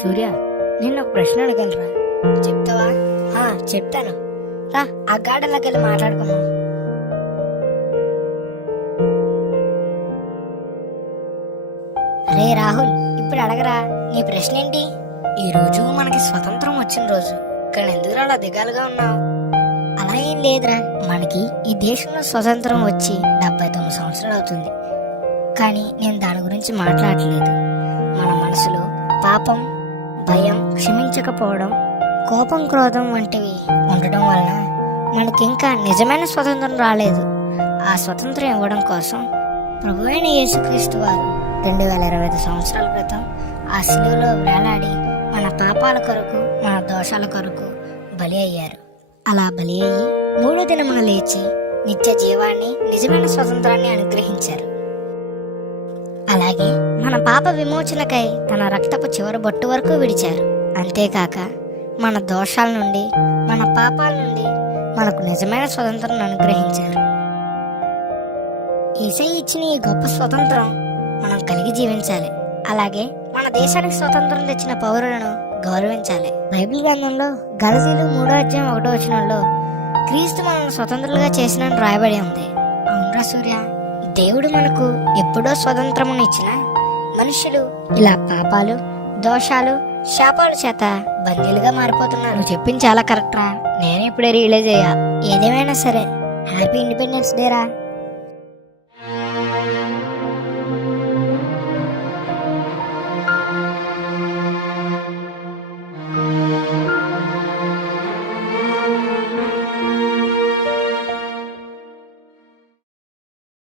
సూర్య, నిన్న ఒక ప్రశ్న అడగలరా? చెప్తావా? చెప్తాను రా, ఆ గార్డెన్లోకి వెళ్ళి మాట్లాడుకున్నాం. రే రాహుల్, ఇప్పుడు అడగరా, నీ ప్రశ్న ఏంటి? ఈ రోజు మనకి స్వతంత్రం వచ్చిన రోజు, కానీ ఎందుకు అలా దిగాలుగా ఉన్నావు? అలా ఏం లేదురా, మనకి ఈ దేశంలో స్వతంత్రం వచ్చి 79 సంవత్సరాలు అవుతుంది. కానీ నేను దాని గురించి మాట్లాడలేదు. మన మనసులో పాపం, భయం, క్షమించకపోవడం, కోపం, క్రోధం వంటివి ఉండడం వలన మనకింకా నిజమైన స్వతంత్రం రాలేదు. ఆ స్వతంత్రం ఇవ్వడం కోసం ప్రభువైన యేసుక్రీస్తు వారు 2025 సంవత్సరాల క్రితం ఆ శిలువలో వేలాడి మన పాపాల కొరకు, మన దోషాల కొరకు బలి అయ్యారు. అలా బలి అయ్యి 3వ దినమున లేచి నిత్య జీవాన్ని, నిజమైన స్వతంత్రాన్ని అనుగ్రహించారు. అలాగే మన పాప విమోచనకై తన రక్తపు చివరి బొట్టు వరకు విడిచారు. అంతేకాక మన దోషాల నుండి, మన పాపాల నుండి మనకు నిజమైన స్వతంత్రం అనుగ్రహించారు. యేసయ్య ఇచ్చిన ఈ గొప్ప స్వతంత్రం మనం కలిగి జీవించాలి. అలాగే మన దేశానికి స్వతంత్రం తెచ్చిన పౌరులను గౌరవించాలి. బైబిల్ గ్రంథంలో గలతీయులు 3:1 క్రీస్తు మనల్ని స్వతంత్రులుగా చేసినని రాయబడి ఉంది. అవునరా సూర్య, దేవుడు మనకు ఎప్పుడో స్వతంత్రమును ఇచ్చిన మనుషులు ఇలా పాపాలు, దోషాలు, శాపాల చేత బందీలుగా మారిపోతున్నారు. నువ్వు చెప్పింది చాలా కరెక్ట్ రా, నేను ఇప్పుడే రియలైజ్ అయ్యా. ఏదేమైనా సరే, హ్యాపీ ఇండిపెండెన్స్ డే రా.